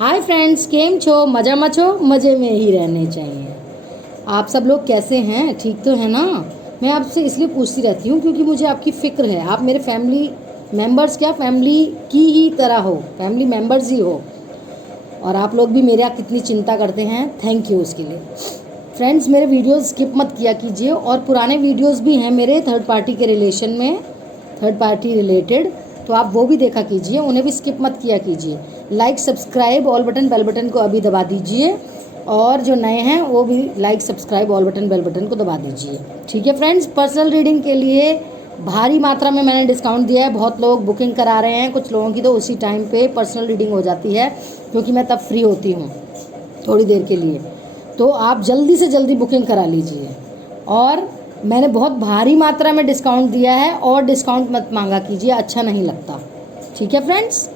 Hi friends, केम छो? मज़ा मचो, मज़े में ही रहने चाहिए। आप सब लोग कैसे हैं? ठीक तो है ना? मैं आपसे इसलिए पूछती रहती हूँ क्योंकि मुझे आपकी फ़िक्र है। आप मेरे फैमिली मेंबर्स, क्या फैमिली की ही तरह हो, फैमिली मेंबर्स ही हो, और आप लोग भी मेरा कितनी चिंता करते हैं। थैंक यू उसके लिए। फ्रेंड्स, मेरे वीडियोस स्किप मत किया कीजिए, और पुराने वीडियोस भी हैं मेरे थर्ड पार्टी के रिलेशन में, थर्ड पार्टी रिलेटेड, तो आप वो भी देखा कीजिए, उन्हें भी स्किप मत किया कीजिए। Like, subscribe, all button, bell button को अभी दबा दीजिए, और जो नए हैं वो भी like, subscribe, all button, bell button को दबा दीजिए। ठीक है फ्रेंड्स, पर्सनल रीडिंग के लिए भारी मात्रा में मैंने डिस्काउंट दिया है। बहुत लोग बुकिंग करा रहे हैं, कुछ लोगों की तो उसी टाइम पे पर्सनल रीडिंग हो जाती है, क्योंकि मैं तब फ्री होती हूँ थोड़ी देर के लिए। तो आप जल्दी से जल्दी बुकिंग करा लीजिए। और मैंने बहुत भारी मात्रा में डिस्काउंट दिया है, और डिस्काउंट मत मांगा कीजिए, अच्छा नहीं लगता। ठीक है फ्रेंड्स,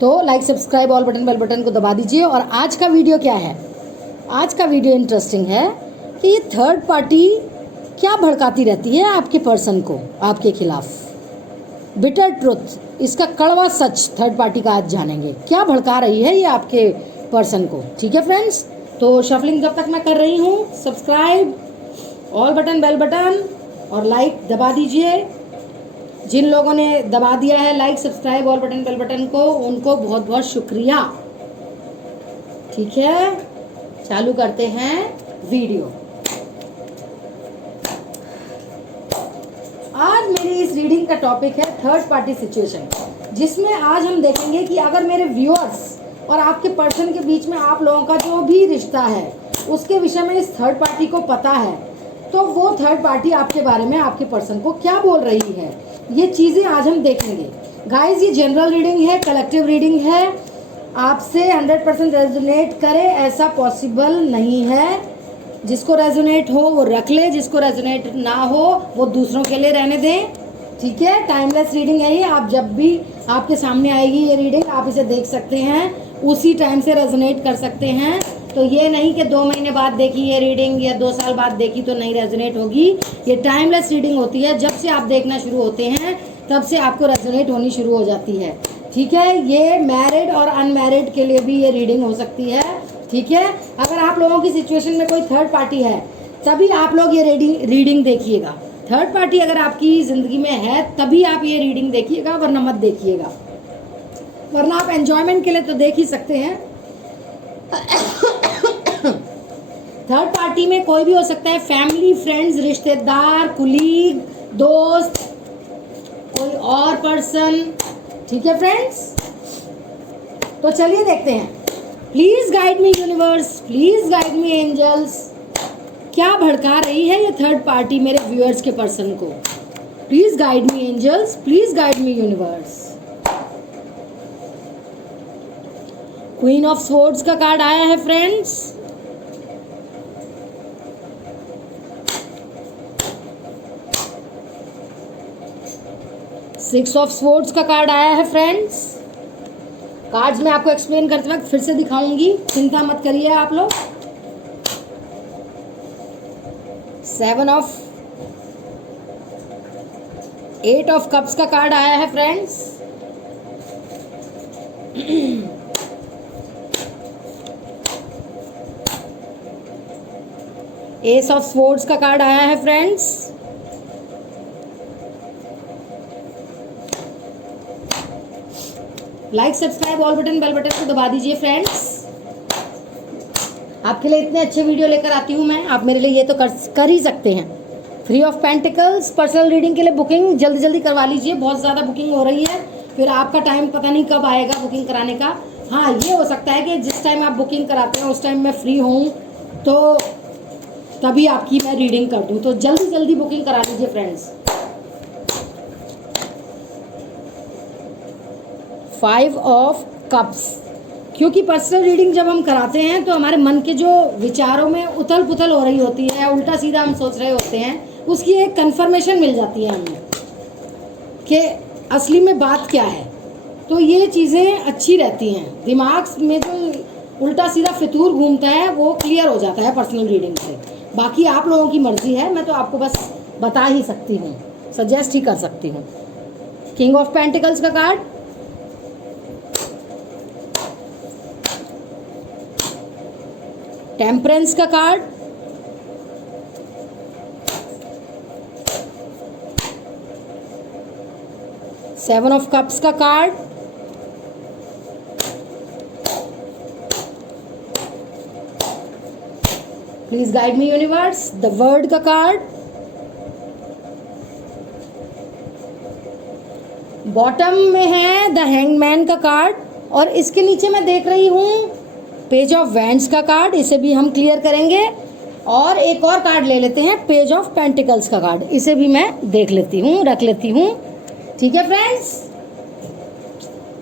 तो like, subscribe, all button, bell button को दबा दीजिए। और आज का वीडियो क्या है? आज का वीडियो इंटरेस्टिंग है कि ये थर्ड पार्टी क्या भड़काती रहती है आपके पर्सन को, आपके खिलाफ। बिटर ट्रुथ, इसका कड़वा सच थर्ड पार्टी का आज जानेंगे। क्या भड़का रही है ये आपके पर्सन को। ठीक है फ्रेंड्स, तो शफलिंग जब तक मैं कर रही हूँ, subscribe, all button, bell button और लाइक दबा दीजिए। जिन लोगों ने दबा दिया है like, subscribe, all button, bell button को, उनको बहुत बहुत शुक्रिया। ठीक है, चालू करते हैं वीडियो। आज मेरी इस रीडिंग का टॉपिक है थर्ड पार्टी सिचुएशन, जिसमें आज हम देखेंगे कि अगर मेरे व्यूअर्स और आपके पर्सन के बीच में आप लोगों का जो भी रिश्ता है उसके विषय में इस थर्ड पार्टी को पता है, तो वो थर्ड पार्टी आपके बारे में, आपके पर्सन को क्या बोल रही है, ये चीज़ें आज हम देखेंगे। गाइज, ये जनरल रीडिंग है, कलेक्टिव रीडिंग है। आपसे 100% रेजोनेट करे ऐसा पॉसिबल नहीं है। जिसको रेजोनेट हो वो रख ले, जिसको रेजोनेट ना हो वो दूसरों के लिए रहने दें। ठीक है, टाइमलेस रीडिंग है ये। आप जब भी आपके सामने आएगी ये रीडिंग, आप इसे देख सकते हैं, उसी टाइम से रेजोनेट कर सकते हैं। तो ये नहीं कि 2 महीने बाद देखी ये रीडिंग या 2 साल बाद देखी तो नहीं रेजोनेट होगी। ये टाइमलेस रीडिंग होती है। जब से आप देखना शुरू होते हैं तब से आपको रेजोनेट होनी शुरू हो जाती है। ठीक है, ये मैरिड और अनमैरिड के लिए भी ये रीडिंग हो सकती है। ठीक है, अगर आप लोगों की सिचुएशन में कोई थर्ड पार्टी है तभी आप लोग ये रीडिंग देखिएगा। थर्ड पार्टी अगर आपकी ज़िंदगी में है तभी आप ये रीडिंग देखिएगा, वरना मत देखिएगा। वरना आप एंजॉयमेंट के लिए तो देख ही सकते हैं। थर्ड पार्टी में कोई भी हो सकता है, फैमिली, फ्रेंड्स, रिश्तेदार, कुलीग, दोस्त, कोई और पर्सन। ठीक है फ्रेंड्स, तो चलिए देखते हैं। Please guide me universe, please guide me angels. क्या भड़का रही है ये थर्ड पार्टी मेरे व्यूअर्स के पर्सन को? Please guide me angels, please guide me universe. Queen of swords का कार्ड आया है फ्रेंड्स। सिक्स ऑफ स्वॉर्ड्स का कार्ड आया है फ्रेंड्स। कार्ड्स में आपको एक्सप्लेन करते वक्त फिर से दिखाऊंगी, चिंता मत करिए आप लोग। 8 ऑफ कप्स का कार्ड आया है फ्रेंड्स। एस ऑफ स्वॉर्ड्स का कार्ड आया है friends. Like, subscribe, all button, bell button को दबा दीजिए फ्रेंड्स। आपके लिए इतने अच्छे वीडियो लेकर आती हूँ मैं, आप मेरे लिए ये तो कर ही सकते हैं। 3 ऑफ पेंटिकल्स, पर्सनल रीडिंग के लिए बुकिंग जल्दी जल्दी करवा लीजिए। बहुत ज़्यादा बुकिंग हो रही है, फिर आपका टाइम पता नहीं कब आएगा बुकिंग कराने का। हाँ, ये हो सकता है कि जिस टाइम आप बुकिंग कराते हैं उस टाइम मैं फ्री हूँ, तो तभी आपकी मैं रीडिंग कर दूँ। तो जल्दी जल्दी बुकिंग करा लीजिए फ्रेंड्स। 5 ऑफ कप्स, क्योंकि पर्सनल रीडिंग जब हम कराते हैं तो हमारे मन के जो विचारों में उथल पुथल हो रही होती है, उल्टा सीधा हम सोच रहे होते हैं, उसकी एक कंफर्मेशन मिल जाती है हमें कि असली में बात क्या है। तो ये चीज़ें अच्छी रहती हैं। दिमाग में जो उल्टा सीधा फितूर घूमता है वो क्लियर हो जाता है पर्सनल रीडिंग से। बाकी आप लोगों की मर्जी है, मैं तो आपको बस बता ही सकती हूँ, सजेस्ट ही कर सकती हूँ। किंग ऑफ पेंटिकल्स का कार्ड, टेम्परेंस का कार्ड, सेवन ऑफ कप्स का card, please guide me universe, the word का कार्ड, बॉटम में है द हैंगमैन का कार्ड, और इसके नीचे मैं देख रही हूँ पेज ऑफ वैंड्स का कार्ड, इसे भी हम क्लियर करेंगे। और एक और कार्ड ले लेते हैं, पेज ऑफ पेंटिकल्स का कार्ड, इसे भी मैं देख लेती हूँ, रख लेती हूँ। ठीक है फ्रेंड्स,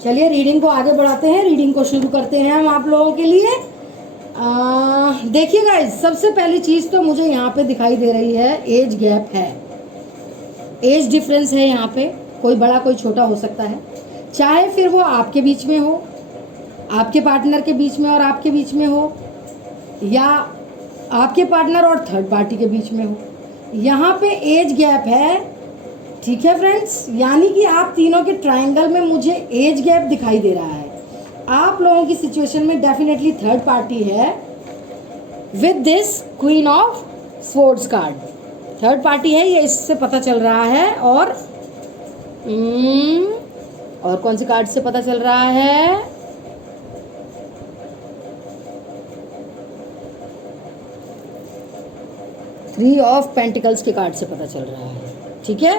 चलिए रीडिंग को आगे बढ़ाते हैं, रीडिंग को शुरू करते हैं हम आप लोगों के लिए। देखिए गाइज, सबसे पहली चीज़ तो मुझे यहाँ पे दिखाई दे रही है एज गैप है, एज डिफरेंस है यहाँ पे, कोई बड़ा कोई छोटा हो सकता है, चाहे फिर वो आपके बीच में हो, आपके पार्टनर के बीच में और आपके बीच में हो, या आपके पार्टनर और थर्ड पार्टी के बीच में हो। यहाँ पे एज गैप है। ठीक है फ्रेंड्स, यानी कि आप तीनों के ट्रायंगल में मुझे एज गैप दिखाई दे रहा है। आप लोगों की सिचुएशन में डेफिनेटली थर्ड पार्टी है with this queen of swords card, third party है, ये इससे पता चल रहा है। और कौन से कार्ड से पता चल रहा है? थ्री ऑफ पेंटिकल्स के कार्ड से पता चल रहा है। ठीक है,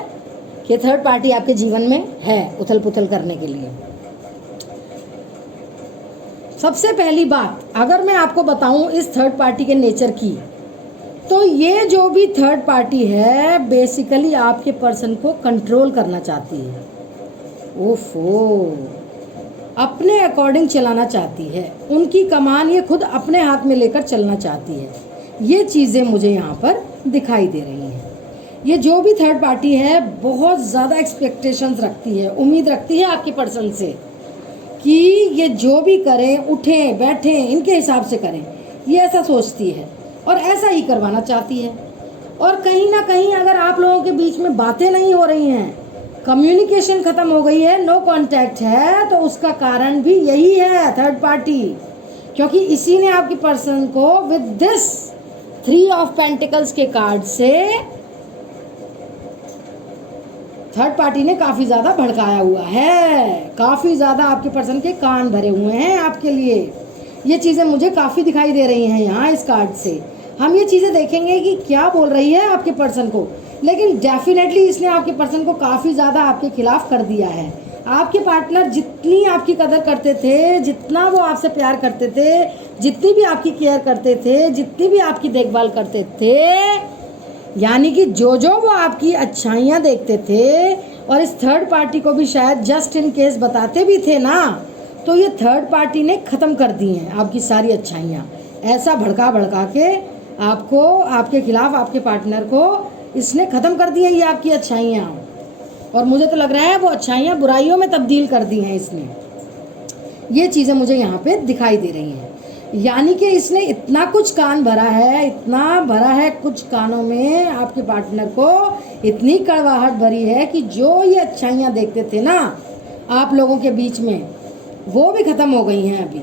कि थर्ड पार्टी आपके जीवन में है उथल पुथल करने के लिए। सबसे पहली बात अगर मैं आपको बताऊं इस थर्ड पार्टी के नेचर की, तो ये जो भी थर्ड पार्टी है बेसिकली आपके पर्सन को कंट्रोल करना चाहती है, ओफो, अपने अकॉर्डिंग चलाना चाहती है, उनकी कमान ये खुद अपने हाथ में लेकर चलना चाहती है। ये चीज़ें मुझे यहाँ पर दिखाई दे रही हैं। ये जो भी थर्ड पार्टी है बहुत ज़्यादा एक्सपेक्टेशंस रखती है, उम्मीद रखती है आपके पर्सन से कि ये जो भी करें, उठें बैठें इनके हिसाब से करें, ये ऐसा सोचती है और ऐसा ही करवाना चाहती है। और कहीं ना कहीं अगर आप लोगों के बीच में बातें नहीं हो रही हैं, कम्युनिकेशन ख़त्म हो गई है, नो कांटेक्ट है, तो उसका कारण भी यही है थर्ड पार्टी, क्योंकि इसी ने आपके पर्सन को with this three of pentacles के कार्ड से थर्ड पार्टी ने काफ़ी ज़्यादा भड़काया हुआ है, काफ़ी ज़्यादा आपके पर्सन के कान भरे हुए हैं आपके लिए। ये चीज़ें मुझे काफ़ी दिखाई दे रही हैं यहाँ इस कार्ड से। हम ये चीज़ें देखेंगे कि क्या बोल रही है आपके पर्सन को, लेकिन डेफिनेटली इसने आपके पर्सन को काफ़ी ज़्यादा आपके खिलाफ कर दिया है। आपके पार्टनर जितनी आपकी कदर करते थे, जितना वो आपसे प्यार करते थे, जितनी भी आपकी केयर करते थे, जितनी भी आपकी देखभाल करते थे, यानी कि जो जो वो आपकी अच्छाइयाँ देखते थे और इस थर्ड पार्टी को भी शायद जस्ट इन केस बताते भी थे ना, तो ये थर्ड पार्टी ने ख़त्म कर दी हैं आपकी सारी अच्छाइयाँ। ऐसा भड़का भड़का के आपको, आपके खिलाफ आपके पार्टनर को इसने ख़त्म कर दी है ये आपकी अच्छाइयाँ। और मुझे तो लग रहा है वो अच्छाइयाँ बुराइयों में तब्दील कर दी हैं इसने। ये चीज़ें मुझे यहाँ पे दिखाई दे रही हैं। यानी कि इसने इतना कुछ कान भरा है, इतना भरा है कुछ कानों में आपके पार्टनर को, इतनी कड़वाहट भरी है कि जो ये अच्छाइयाँ देखते थे ना आप लोगों के बीच में, वो भी ख़त्म हो गई हैं अभी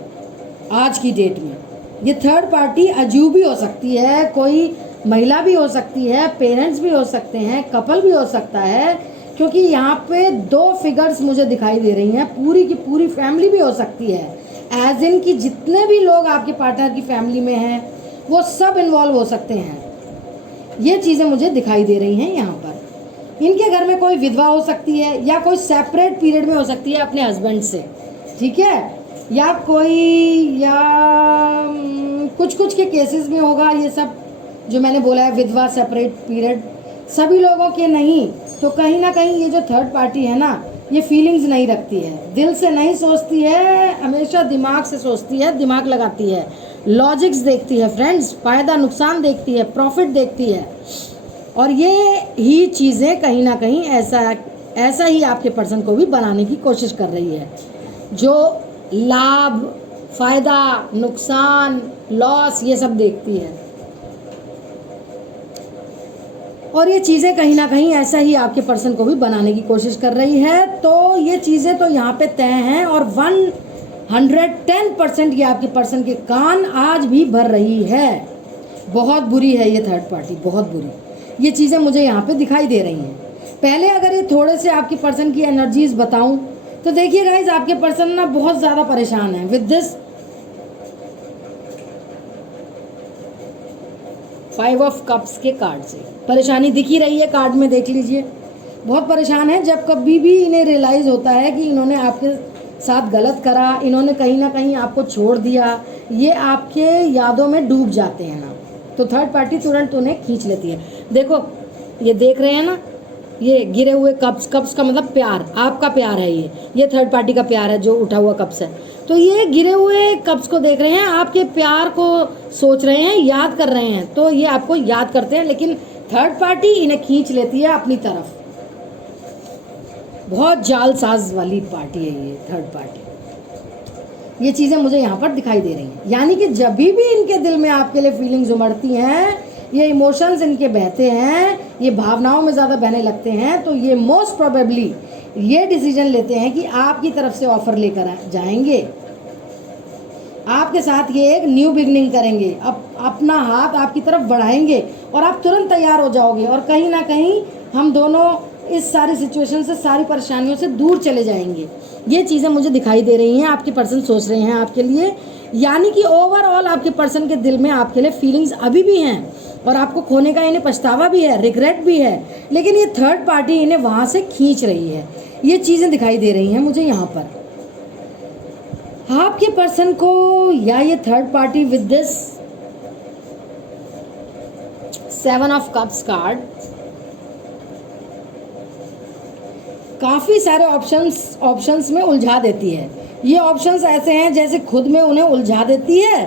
आज की डेट में। ये थर्ड पार्टी अजूबी हो सकती है, कोई महिला भी हो सकती है, पेरेंट्स भी हो सकते हैं, कपल भी हो सकता है, क्योंकि यहाँ पे दो फिगर्स मुझे दिखाई दे रही हैं। पूरी की पूरी फैमिली भी हो सकती है, एज इन कि जितने भी लोग आपके पार्टनर की फैमिली में हैं वो सब इन्वॉल्व हो सकते हैं। ये चीज़ें मुझे दिखाई दे रही हैं यहाँ पर। इनके घर में कोई विधवा हो सकती है या कोई सेपरेट पीरियड में हो सकती है अपने हस्बैंड से, ठीक है, या कोई, या कुछ कुछ के केसेस में होगा ये सब जो मैंने बोला है, विधवा, सेपरेट पीरियड, सभी लोगों के नहीं। तो कहीं ना कहीं ये जो थर्ड पार्टी है ना, ये फीलिंग्स नहीं रखती है, दिल से नहीं सोचती है, हमेशा दिमाग से सोचती है, दिमाग लगाती है, लॉजिक्स देखती है फ्रेंड्स, फ़ायदा नुकसान देखती है, प्रॉफिट देखती है। और ये ही चीज़ें कहीं ना कहीं ऐसा ही आपके पर्सन को भी बनाने की कोशिश कर रही है, जो लाभ, फ़ायदा, नुकसान, लॉस, ये सब देखती है। और ये चीज़ें कहीं ना कहीं ऐसा ही आपके पर्सन को भी बनाने की कोशिश कर रही है। तो ये चीज़ें तो यहाँ पे तय हैं। और वन 110% ये आपके पर्सन के कान आज भी भर रही है। बहुत बुरी है ये थर्ड पार्टी, बहुत बुरी। ये चीज़ें मुझे यहाँ पे दिखाई दे रही हैं। पहले अगर ये थोड़े से आपके पर्सन की एनर्जीज बताऊं तो देखिए गाइज, आपके पर्सन ना बहुत ज़्यादा परेशान है विद दिस 5 ऑफ कप्स के कार्ड से। परेशानी दिख ही रही है कार्ड में, देख लीजिए। बहुत परेशान है। जब कभी भी इन्हें रियलाइज़ होता है कि इन्होंने आपके साथ गलत करा, इन्होंने कहीं ना कहीं आपको छोड़ दिया, ये आपके यादों में डूब जाते हैं ना, तो थर्ड पार्टी तुरंत उन्हें खींच लेती है। देखो ये देख रहे हैं ना, ये गिरे हुए कप्स, कप्स का मतलब प्यार, आपका प्यार है ये थर्ड पार्टी का प्यार है जो उठा हुआ कप्स है। तो ये गिरे हुए कप्स को देख रहे हैं, आपके प्यार को सोच रहे हैं, याद कर रहे हैं, तो ये आपको याद करते हैं, लेकिन थर्ड पार्टी इन्हें खींच लेती है अपनी तरफ। बहुत जालसाज वाली पार्टी है ये थर्ड पार्टी। ये चीज़ें मुझे यहाँ पर दिखाई दे रही हैं। यानी कि जब भी इनके दिल में आपके लिए फीलिंग्स उमड़ती हैं, ये इमोशंस इनके बहते हैं, ये भावनाओं में ज़्यादा बहने लगते हैं, तो ये मोस्ट प्रोबेबली ये डिसीजन लेते हैं कि आपकी तरफ से ऑफर लेकर जाएंगे, आपके साथ ये एक न्यू बिगनिंग करेंगे, अपना हाथ आपकी तरफ बढ़ाएंगे और आप तुरंत तैयार हो जाओगे और कहीं ना कहीं हम दोनों इस सारी सिचुएशन से, सारी परेशानियों से दूर चले जाएंगे। ये चीज़ें मुझे दिखाई दे रही हैं, आपके पर्सन सोच रहे हैं आपके लिए। यानी कि ओवरऑल आपके पर्सन के दिल में आपके लिए फीलिंग्स अभी भी हैं और आपको खोने का इन्हें पछतावा भी है, रिग्रेट भी है, लेकिन ये थर्ड पार्टी इन्हें वहाँ से खींच रही है। ये चीज़ें दिखाई दे रही हैं मुझे यहाँ पर। आपके पर्सन को या ये third party with this 7 of cups card काफ़ी सारे ऑप्शंस में उलझा देती है। ये ऑप्शंस ऐसे हैं जैसे खुद में उन्हें उलझा देती है,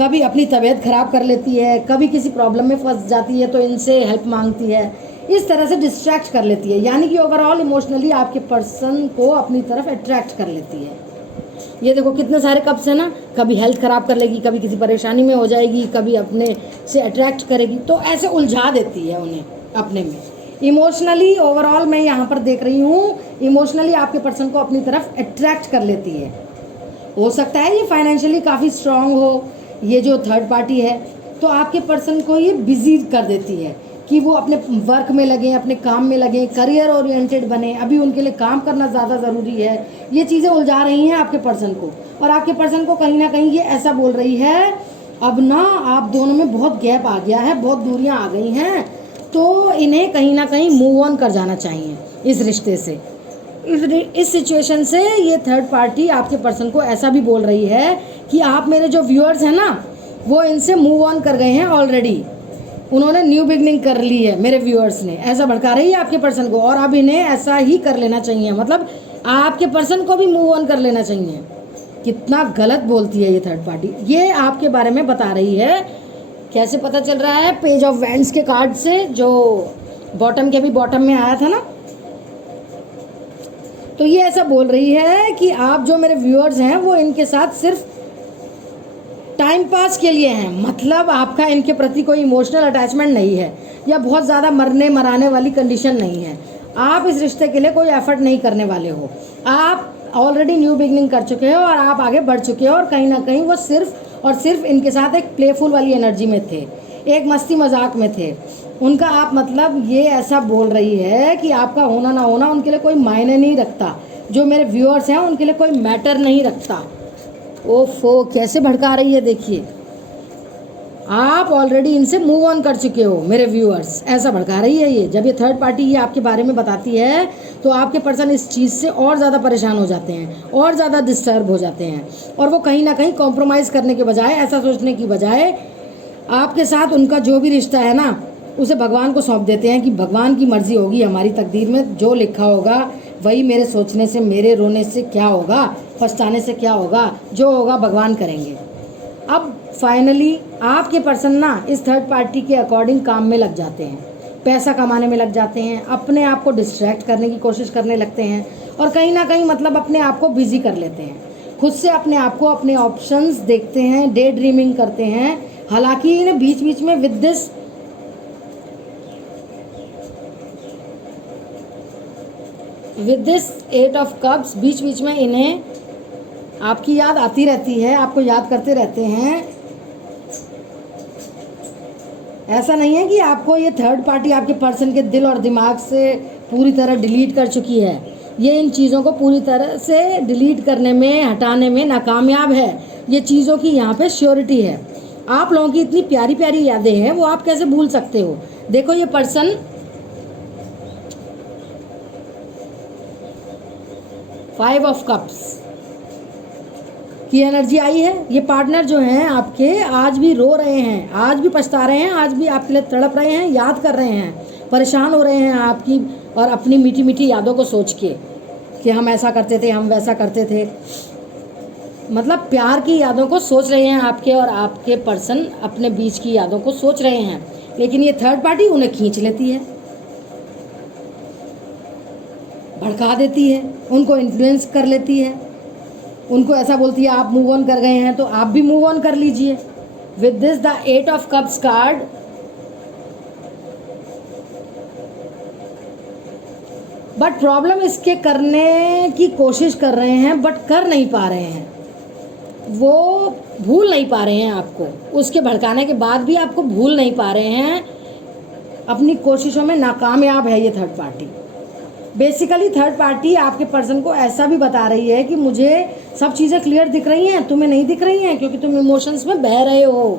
कभी अपनी तबीयत खराब कर लेती है, कभी किसी प्रॉब्लम में फंस जाती है तो इनसे हेल्प मांगती है, इस तरह से डिस्ट्रैक्ट कर लेती है। यानी कि ओवरऑल इमोशनली आपके पर्सन को अपनी तरफ अट्रैक्ट कर लेती है। ये देखो कितने सारे कप्स हैं ना, कभी हेल्थ खराब कर लेगी, कभी किसी परेशानी में हो जाएगी, कभी अपने से अट्रैक्ट करेगी, तो ऐसे उलझा देती है उन्हें अपने में। इमोशनली ओवरऑल मैं यहाँ पर देख रही हूँ, इमोशनली आपके पर्सन को अपनी तरफ अट्रैक्ट कर लेती है। हो सकता है ये फाइनेंशियली काफ़ी स्ट्रांग हो, ये जो थर्ड पार्टी है, तो आपके पर्सन को ये बिजी कर देती है कि वो अपने वर्क में लगे, अपने काम में लगे, करियर ओरिएंटेड बने। अभी उनके लिए काम करना ज़्यादा ज़रूरी है। ये चीज़ें उलझा रही हैं आपके पर्सन को, और आपके पर्सन को कहीं ना कहीं ये ऐसा बोल रही है, अब ना आप दोनों में बहुत गैप आ गया है, बहुत दूरियां आ गई हैं, तो इन्हें कहीं ना कहीं मूव ऑन कर जाना चाहिए इस रिश्ते से, इस सिचुएशन से। ये थर्ड पार्टी आपके पर्सन को ऐसा भी बोल रही है कि आप मेरे जो व्यूअर्स हैं ना, वो इनसे मूव ऑन कर गए हैं ऑलरेडी, उन्होंने न्यू बिगनिंग कर ली है मेरे व्यूअर्स ने, ऐसा भड़का रही है आपके पर्सन को, और अब इन्हें ऐसा ही कर लेना चाहिए। मतलब आपके पर्सन को भी मूव ऑन कर लेना चाहिए। कितना गलत बोलती है ये थर्ड पार्टी। ये आपके बारे में बता रही है। कैसे पता चल रहा है? पेज ऑफ वैंड्स के कार्ड से, जो बॉटम के भी बॉटम में आया था ना, तो ये ऐसा बोल रही है कि आप जो मेरे व्यूअर्स हैं वो इनके साथ सिर्फ टाइम पास के लिए हैं। मतलब आपका इनके प्रति कोई इमोशनल अटैचमेंट नहीं है, या बहुत ज़्यादा मरने मराने वाली कंडीशन नहीं है। आप इस रिश्ते के लिए कोई एफर्ट नहीं करने वाले हो। आप ऑलरेडी न्यू बिगनिंग कर चुके हो और आप आगे बढ़ चुके हो, और कहीं ना कहीं वो सिर्फ और सिर्फ इनके साथ एक प्लेफुल वाली एनर्जी में थे, एक मस्ती मजाक में थे उनका। आप मतलब ये ऐसा बोल रही है कि आपका होना ना होना उनके लिए कोई मायने नहीं रखता, जो मेरे व्यूअर्स हैं उनके लिए कोई मैटर नहीं रखता। ओफो, कैसे भड़का रही है देखिए। आप ऑलरेडी इनसे मूव ऑन कर चुके हो मेरे व्यूअर्स, ऐसा भड़का रही है ये। जब ये थर्ड पार्टी ये आपके बारे में बताती है तो आपके पर्सन इस चीज़ से और ज़्यादा परेशान हो जाते हैं, और ज़्यादा डिस्टर्ब हो जाते हैं, और वो कहीं ना कहीं कॉम्प्रोमाइज़ करने के बजाय, ऐसा सोचने की बजाय, आपके साथ उनका जो भी रिश्ता है ना उसे भगवान को सौंप देते हैं कि भगवान की मर्जी होगी, हमारी तकदीर में जो लिखा होगा वही, मेरे सोचने से, मेरे रोने से क्या होगा, पछताने से क्या होगा, जो होगा भगवान करेंगे। अब फाइनली आपके पर्सन ना इस थर्ड पार्टी के अकॉर्डिंग काम में लग जाते हैं, पैसा कमाने में लग जाते हैं, अपने आप को डिस्ट्रैक्ट करने की कोशिश करने लगते हैं, और कहीं ना कहीं मतलब अपने आप को बिजी कर लेते हैं, खुद से अपने आप को, अपने ऑप्शंस देखते हैं, डे ड्रीमिंग करते हैं। हालांकि इन्हें बीच बीच में विद दिस 8 ऑफ कप्स बीच बीच में इन्हें आपकी याद आती रहती है, आपको याद करते रहते हैं। ऐसा नहीं है कि आपको ये थर्ड पार्टी आपके पर्सन के दिल और दिमाग से पूरी तरह डिलीट कर चुकी है। ये इन चीज़ों को पूरी तरह से डिलीट करने में, हटाने में नाकामयाब है। ये चीज़ों की यहाँ पे श्योरिटी है। आप लोगों की इतनी प्यारी प्यारी यादें हैं, वो आप कैसे भूल सकते हो। देखो ये पर्सन 5 ऑफ कप्स की एनर्जी आई है। ये पार्टनर जो हैं आपके आज भी रो रहे हैं, आज भी पछता रहे हैं, आज भी आपके लिए तड़प रहे हैं, याद कर रहे हैं, परेशान हो रहे हैं आपकी और अपनी मीठी मीठी यादों को सोच के कि हम ऐसा करते थे, हम वैसा करते थे। मतलब प्यार की यादों को सोच रहे हैं आपके और आपके पर्सन अपने बीच की यादों को सोच रहे हैं। लेकिन ये थर्ड पार्टी उन्हें खींच लेती है, भड़का देती है, उनको इन्फ्लुएंस कर लेती है, उनको ऐसा बोलती है आप मूव ऑन कर गए हैं तो आप भी मूव ऑन कर लीजिए। With this the 8 of cups card, but problem इसके करने की कोशिश कर रहे हैं बट कर नहीं पा रहे हैं। वो भूल नहीं पा रहे हैं आपको, उसके भड़काने के बाद भी आपको भूल नहीं पा रहे हैं। अपनी कोशिशों में नाकामयाब है ये third party. Basically third party आपके पर्सन को ऐसा भी बता रही है कि मुझे सब चीज़ें क्लियर दिख रही हैं, तुम्हें नहीं दिख रही हैं क्योंकि तुम इमोशंस में बह रहे हो।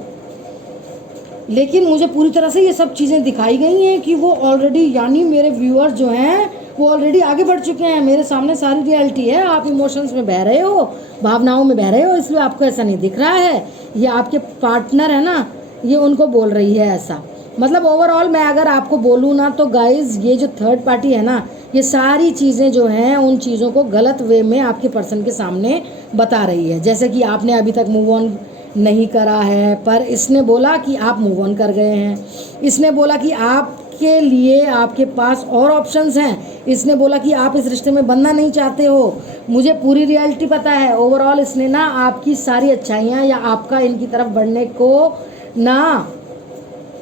लेकिन मुझे पूरी तरह से ये सब चीज़ें दिखाई गई हैं कि वो ऑलरेडी, यानी मेरे व्यूअर्स जो हैं वो ऑलरेडी आगे बढ़ चुके हैं। मेरे सामने सारी रियलिटी है। आप इमोशंस में बह रहे हो, भावनाओं में बह रहे हो, इसलिए आपको ऐसा नहीं दिख रहा है। ये आपके पार्टनर है ना, ये उनको बोल रही है ऐसा। मतलब ओवरऑल मैं अगर आपको बोलूँ ना तो गाइज, ये जो थर्ड पार्टी है ना, ये सारी चीज़ें जो हैं उन चीज़ों को गलत वे में आपके पर्सन के सामने बता रही है। जैसे कि आपने अभी तक मूव ऑन नहीं करा है, पर इसने बोला कि आप मूव ऑन कर गए हैं। इसने बोला कि आपके लिए आपके पास और ऑप्शंस हैं। इसने बोला कि आप इस रिश्ते में बनना नहीं चाहते हो। मुझे पूरी रियलिटी पता है। ओवरऑल इसने ना आपकी सारी अच्छाइयाँ या आपका इनकी तरफ बढ़ने को ना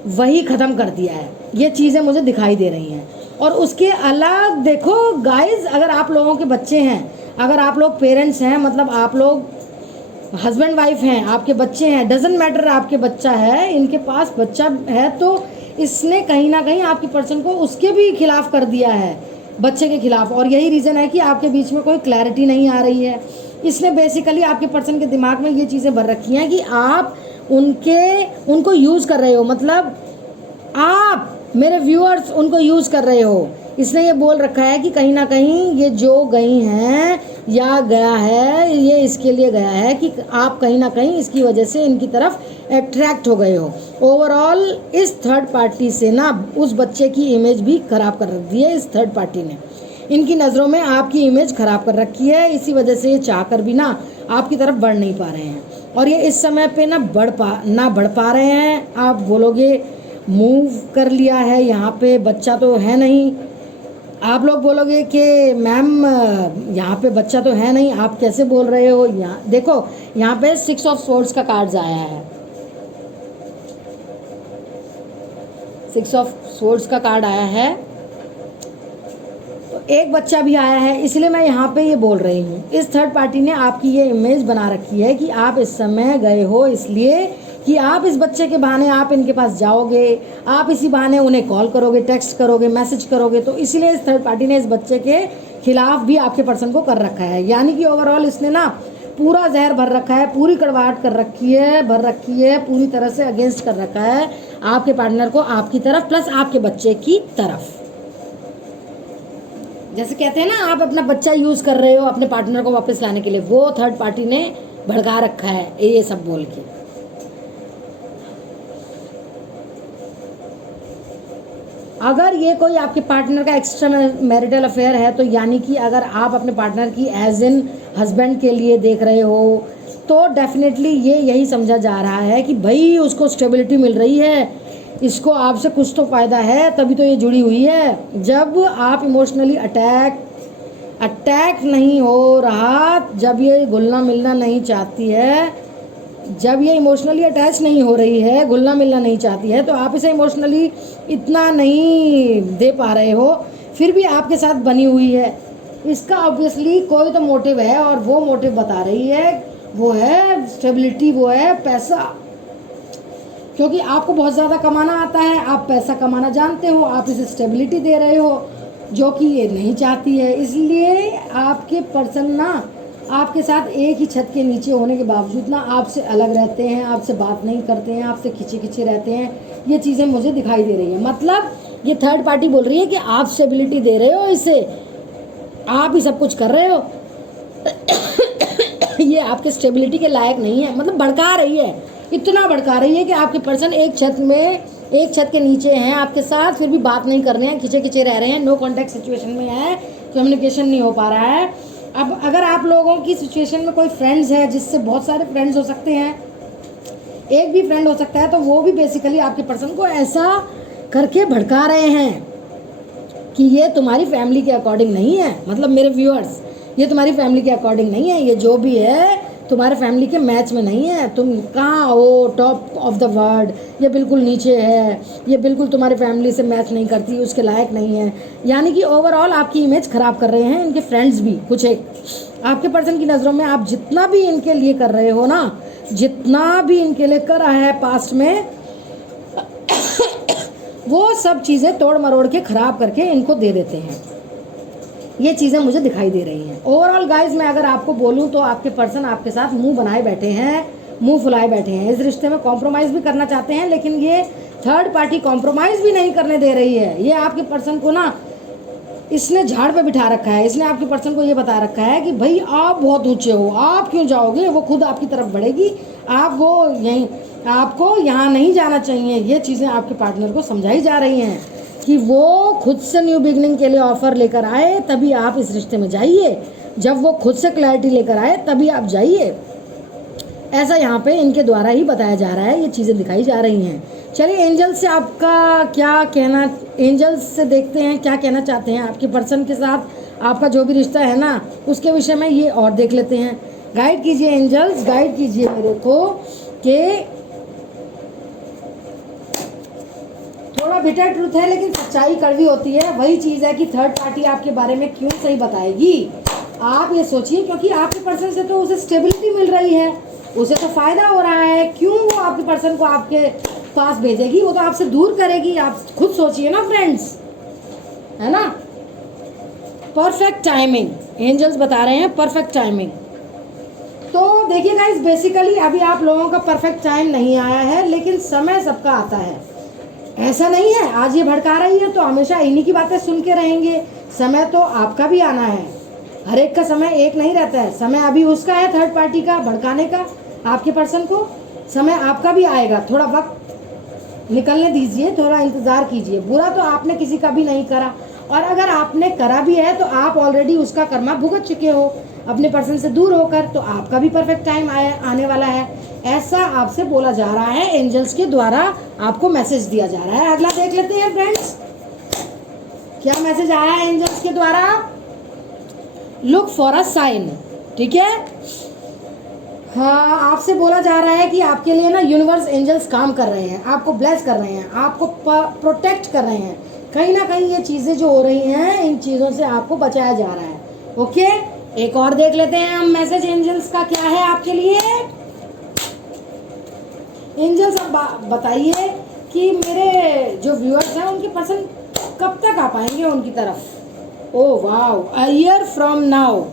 वही ख़त्म कर दिया है। ये चीज़ें मुझे दिखाई दे रही हैं। और उसके अलग देखो गाइज, अगर आप लोगों के बच्चे हैं, अगर आप लोग पेरेंट्स हैं, मतलब आप लोग हस्बैंड वाइफ हैं, आपके बच्चे हैं, डजेंट मैटर आपके बच्चा है, इनके पास बच्चा है, तो इसने कहीं ना कहीं आपके पर्सन को उसके भी खिलाफ कर दिया है, बच्चे के खिलाफ। और यही रीज़न है कि आपके बीच में कोई क्लैरिटी नहीं आ रही है। इसने बेसिकली आपके पर्सन के दिमाग में ये चीज़ें भर रखी हैं कि आप उनको यूज़ कर रहे हो। मतलब आप मेरे व्यूअर्स उनको यूज़ कर रहे हो। इसने ये बोल रखा है कि कहीं ना कहीं ये जो गई हैं या गया है, ये इसके लिए गया है कि आप कहीं ना कहीं इसकी वजह से इनकी तरफ अट्रैक्ट हो गए हो। ओवरऑल इस थर्ड पार्टी से ना उस बच्चे की इमेज भी ख़राब कर रखी है। इस थर्ड पार्टी ने इनकी नज़रों में आपकी इमेज ख़राब कर रखी है। इसी वजह से ये चाह कर भी ना आपकी तरफ बढ़ नहीं पा रहे हैं। और ये इस समय पे ना बढ़ पा रहे हैं। आप बोलोगे मूव कर लिया है, यहाँ पे बच्चा तो है नहीं। आप लोग बोलोगे कि मैम यहाँ पे बच्चा तो है नहीं, आप कैसे बोल रहे हो। यहाँ देखो, यहाँ पे 6 ऑफ सोर्ड्स का कार्ड्स आया है। 6 ऑफ सोर्ड्स का कार्ड आया है, तो एक बच्चा भी आया है। इसलिए मैं यहाँ पे ये बोल रही हूँ, इस थर्ड पार्टी ने आपकी ये इमेज बना रखी है कि आप इस समय गए हो इसलिए कि आप इस बच्चे के बहाने आप इनके पास जाओगे, आप इसी बहाने उन्हें कॉल करोगे, टेक्स्ट करोगे, मैसेज करोगे। तो इसीलिए इस थर्ड पार्टी ने इस बच्चे के खिलाफ भी आपके पर्सन को कर रखा है। यानी कि ओवरऑल इसने ना पूरा जहर भर रखा है, पूरी कड़वाहट भर रखी है, पूरी तरह से अगेंस्ट कर रखा है आपके पार्टनर को, आपकी तरफ प्लस आपके बच्चे की तरफ। जैसे कहते हैं ना, आप अपना बच्चा यूज़ कर रहे हो अपने पार्टनर को वापस लाने के लिए, वो थर्ड पार्टी ने भड़का रखा है ये सब बोल के। अगर ये कोई आपके पार्टनर का एक्स्ट्रा मैरिटल अफेयर है, तो यानी कि अगर आप अपने पार्टनर की एज इन हस्बैंड के लिए देख रहे हो, तो डेफिनेटली ये यही समझा जा रहा है कि भाई उसको स्टेबिलिटी मिल रही है, इसको आपसे कुछ तो फ़ायदा है, तभी तो ये जुड़ी हुई है। जब आप इमोशनली अटैक नहीं हो रहा, जब ये घुलना मिलना नहीं चाहती है, जब ये इमोशनली अटैच नहीं हो रही है, घुलना मिलना नहीं चाहती है, तो आप इसे इमोशनली इतना नहीं दे पा रहे हो, फिर भी आपके साथ बनी हुई है। इसका ऑब्वियसली कोई तो मोटिव है, और वो मोटिव बता रही है, वो है स्टेबिलिटी, वो है पैसा। क्योंकि आपको बहुत ज़्यादा कमाना आता है, आप पैसा कमाना जानते हो, आप इसे स्टेबिलिटी दे रहे हो जो कि ये नहीं चाहती है। इसलिए आपके पर्सन ना आपके साथ एक ही छत के नीचे होने के बावजूद ना आपसे अलग रहते हैं, आपसे बात नहीं करते हैं, आपसे खिंचे खिंचे रहते हैं। ये चीज़ें मुझे दिखाई दे रही हैं। मतलब ये थर्ड पार्टी बोल रही है कि आप स्टेबिलिटी दे रहे हो इसे, आप ही सब कुछ कर रहे हो, ये आपके स्टेबिलिटी के लायक नहीं है। मतलब भड़का रही है, इतना भड़का रही है कि आपके पर्सन एक छत के नीचे हैं आपके साथ, फिर भी बात नहीं कर रहे हैं, खिंचे खिंचे रह रहे हैं, नो कॉन्टैक्ट सिचुएशन में है, कम्युनिकेशन नहीं हो पा रहा है। अब अगर आप लोगों की सिचुएशन में कोई फ्रेंड्स है, जिससे बहुत सारे फ्रेंड्स हो सकते हैं, एक भी फ्रेंड हो सकता है, तो वो भी बेसिकली आपके पर्सन को ऐसा करके भड़का रहे हैं कि ये तुम्हारी फैमिली के अकॉर्डिंग नहीं है। मतलब मेरे व्यूअर्स, ये तुम्हारी फैमिली के अकॉर्डिंग नहीं है, ये जो भी है तुम्हारे फैमिली के मैच में नहीं है। तुम कहाँ हो, टॉप ऑफ द वर्ल्ड, ये बिल्कुल नीचे है, ये बिल्कुल तुम्हारी फैमिली से मैच नहीं करती, उसके लायक नहीं है। यानी कि ओवरऑल आपकी इमेज ख़राब कर रहे हैं इनके फ्रेंड्स भी। कुछ एक आपके पर्सन की नज़रों में आप जितना भी इनके लिए कर रहे हो ना, जितना भी इनके लिए करा है पास्ट में, वो सब चीज़ें तोड़ मरोड़ के ख़राब करके इनको दे देते हैं। ये चीज़ें मुझे दिखाई दे रही हैं। ओवरऑल गाइज मैं अगर आपको बोलूँ तो आपके पर्सन आपके साथ मुंह बनाए बैठे हैं, मुंह फुलाए बैठे हैं। इस रिश्ते में कॉम्प्रोमाइज़ भी करना चाहते हैं, लेकिन ये थर्ड पार्टी कॉम्प्रोमाइज़ भी नहीं करने दे रही है। ये आपके पर्सन को ना इसने झाड़ पे बिठा रखा है। इसने आपके पर्सन को ये बता रखा है कि भाई आप बहुत ऊंचे हो, आप क्यों जाओगे, वो खुद आपकी तरफ बढ़ेगी, आप वो यहीं, आपको यहाँ नहीं जाना चाहिए। ये चीज़ें आपके पार्टनर को समझाई जा रही हैं कि वो खुद से न्यू बिगनिंग के लिए ऑफ़र लेकर आए, तभी आप इस रिश्ते में जाइए। जब वो खुद से क्लैरिटी लेकर आए तभी आप जाइए। ऐसा यहाँ पे इनके द्वारा ही बताया जा रहा है, ये चीज़ें दिखाई जा रही हैं। चलिए एंजल्स से आपका क्या कहना, एंजल्स से देखते हैं क्या कहना चाहते हैं आपके पर्सन के साथ। आपका जो भी रिश्ता है ना, उसके विषय में ये और देख लेते हैं। गाइड कीजिए एंजल्स, गाइड कीजिए मेरे को कि थोड़ा बिटर ट्रूथ है लेकिन सच्चाई कड़वी होती है। वही चीज़ है कि थर्ड पार्टी आपके बारे में क्यों सही बताएगी। आप ये सोचिए, क्योंकि आपके पर्सन से तो उसे स्टेबिलिटी मिल रही है, उसे तो फ़ायदा हो रहा है, क्यों वो आपके पर्सन को आपके पास भेजेगी, वो तो आपसे दूर करेगी। आप खुद सोचिए ना फ्रेंड्स, है ना। परफेक्ट टाइमिंग, एंजल्स बता रहे हैं परफेक्ट टाइमिंग। तो देखिए गाइस, बेसिकली अभी आप लोगों का परफेक्ट टाइम नहीं आया है, लेकिन समय सबका आता है। ऐसा नहीं है आज ये भड़का रही है तो हमेशा इन्हीं की बातें सुन के रहेंगे। समय तो आपका भी आना है, हर एक का समय एक नहीं रहता है। समय अभी उसका है थर्ड पार्टी का भड़काने का, आपके पर्सन को। समय आपका भी आएगा, थोड़ा वक्त निकलने दीजिए, थोड़ा इंतज़ार कीजिए। बुरा तो आपने किसी का भी नहीं करा, और अगर आपने करा भी है तो आप ऑलरेडी उसका कर्मा भुगत चुके हो अपने पर्सन से दूर होकर। तो आपका भी परफेक्ट टाइम आने वाला है, ऐसा आपसे बोला जा रहा है, एंजल्स के द्वारा आपको मैसेज दिया जा रहा है। अगला देख लेते हैं फ्रेंड्स, क्या मैसेज आया है एंजल्स के द्वारा। लुक फॉर अ साइन, ठीक है। हाँ, आपसे बोला जा रहा है कि आपके लिए ना यूनिवर्स एंजल्स काम कर रहे हैं, आपको ब्लेस कर रहे हैं, आपको प्रोटेक्ट कर रहे हैं। कहीं ना कहीं ये चीज़ें जो हो रही हैं, इन चीज़ों से आपको बचाया जा रहा है। ओके, एक और देख लेते हैं हम मैसेज एंजल्स का क्या है आपके लिए। एंजल्स अब बताइए कि मेरे जो व्यूअर्स हैं उनके पर्सन कब तक आ पाएंगे उनकी तरफ। Oh wow, a year from now,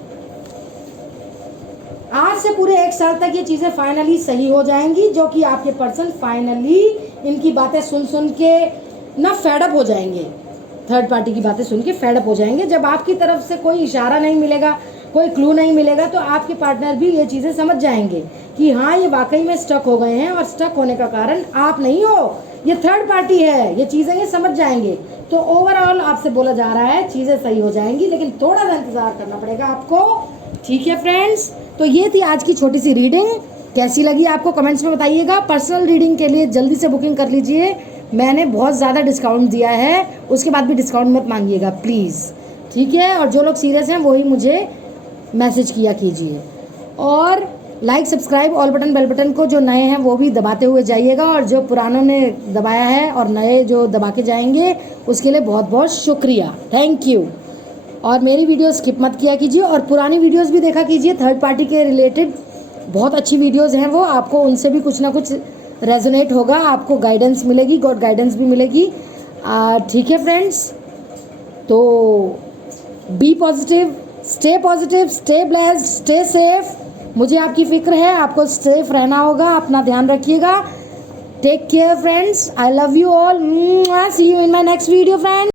आज से पूरे 1 साल तक ये चीज़ें फाइनली सही हो जाएंगी, जो कि आपके पर्सन फाइनली इनकी बातें सुन सुन के ना फेडअप हो जाएंगे। थर्ड पार्टी की बातें सुन के फेडअप हो जाएंगे। जब आपकी तरफ से कोई इशारा नहीं मिलेगा, कोई क्लू नहीं मिलेगा, तो आपके पार्टनर भी ये चीज़ें समझ जाएंगे कि हाँ, ये वाकई में स्टक हो गए हैं, और स्टक होने का कारण आप नहीं हो, ये थर्ड पार्टी है। ये चीज़ें ये समझ जाएंगे। तो ओवरऑल आपसे बोला जा रहा है चीज़ें सही हो जाएंगी, लेकिन थोड़ा सा इंतज़ार करना पड़ेगा आपको। ठीक है फ्रेंड्स, तो ये थी आज की छोटी सी रीडिंग। कैसी लगी आपको कमेंट्स में बताइएगा। पर्सनल रीडिंग के लिए जल्दी से बुकिंग कर लीजिए। मैंने बहुत ज़्यादा डिस्काउंट दिया है, उसके बाद भी डिस्काउंट मत मांगिएगा प्लीज़, ठीक है। और जो लोग सीरियस हैं वही मुझे मैसेज किया कीजिए, और like subscribe all button bell button को जो नए हैं वो भी दबाते हुए जाइएगा, और जो पुरानों ने दबाया है और नए जो दबा के जाएंगे उसके लिए बहुत बहुत शुक्रिया, थैंक यू। और मेरी वीडियो स्किप मत किया कीजिए और पुरानी वीडियोस भी देखा कीजिए, थर्ड पार्टी के रिलेटेड बहुत अच्छी वीडियोस हैं वो, आपको उनसे भी कुछ ना कुछ रेजोनेट होगा, आपको गाइडेंस मिलेगी, गॉड गाइडेंस भी मिलेगी। ठीक है फ्रेंड्स, तो be positive, stay blessed, stay safe. मुझे आपकी फ़िक्र है, आपको सेफ रहना होगा, अपना ध्यान रखिएगा। Take care friends, I love you all, see you in my next video friends.